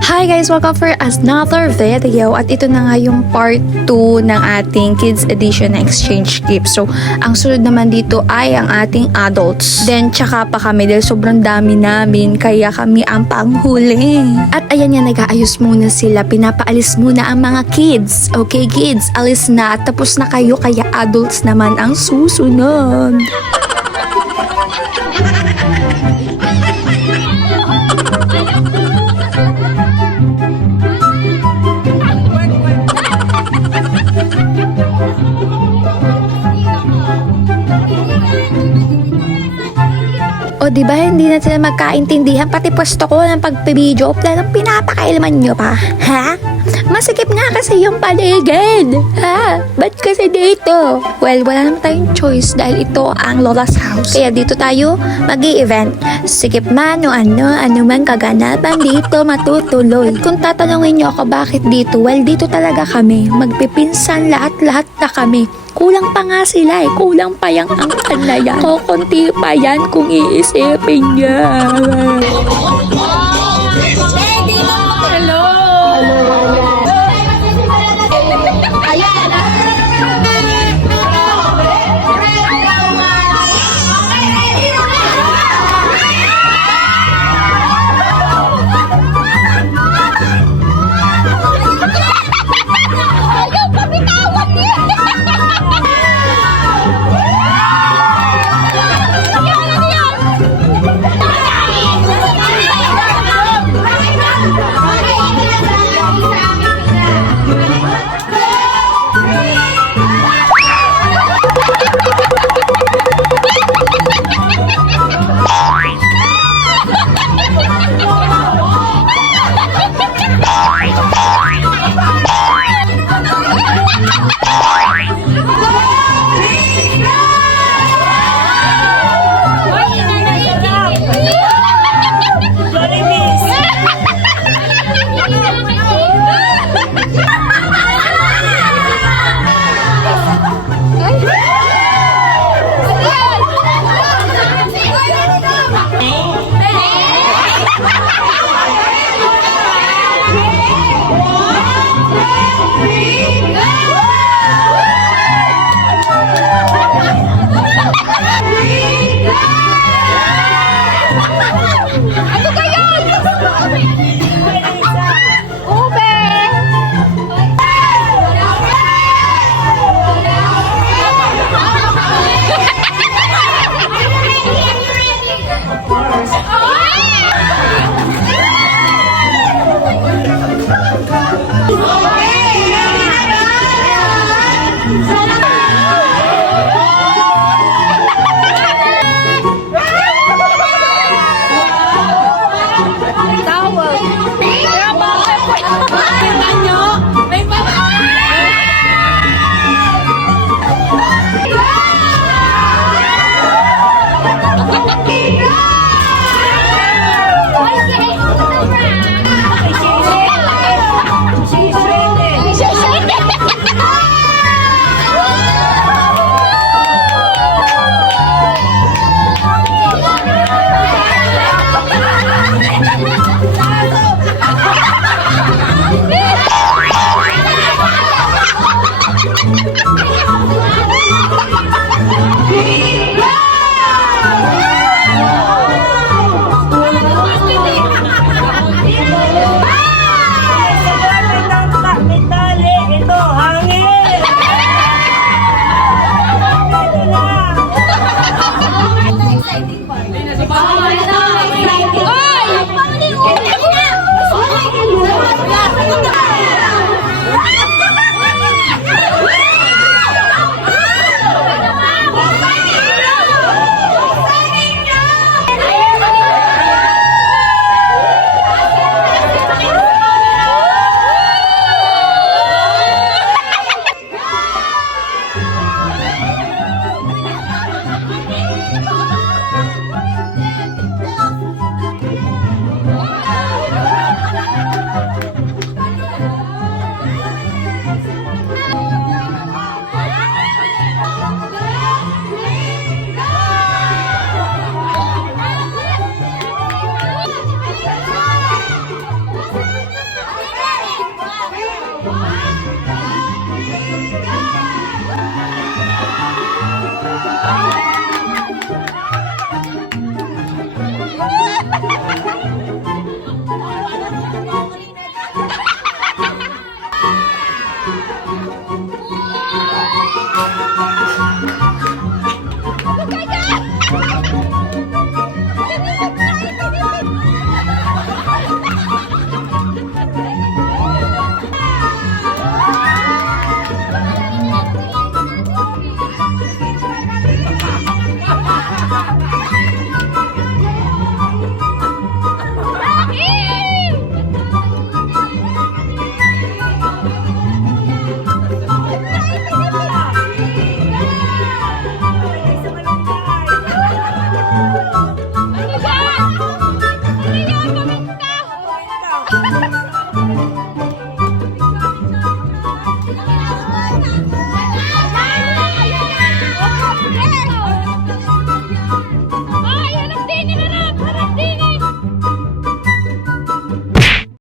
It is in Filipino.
Hi guys! Welcome for another video at ito na nga yung part 2 ng ating Kids Edition na exchange gift. So, ang sunod naman dito ay ang ating adults. Then, tsaka pa kami dahil sobrang dami namin kaya kami ang panghuli. At ayan nga, nag-aayos muna sila. Pinapaalis muna ang mga kids. Okay kids, alis na at tapos na kayo kaya adults naman ang susunod. O diba hindi na sila magkaintindihan pati pwesto ko ng pagpibidyo dahil pinapakailaman nyo pa? Ha? Masikip nga kasi yung paligid. Ha? Ba't kasi dito? Well, wala naman tayong choice dahil ito ang Lola's house. Kaya dito tayo mag-i-event. Sikip man o ano man kaganapan dito matutuloy. At kung tatanungin nyo ako bakit dito, well, dito talaga kami. Magpipinsan lahat-lahat na kami. Kulang pa nga sila eh. Kulang pa yung angkan na yan. Kukunti pa yan kung iisipin niya.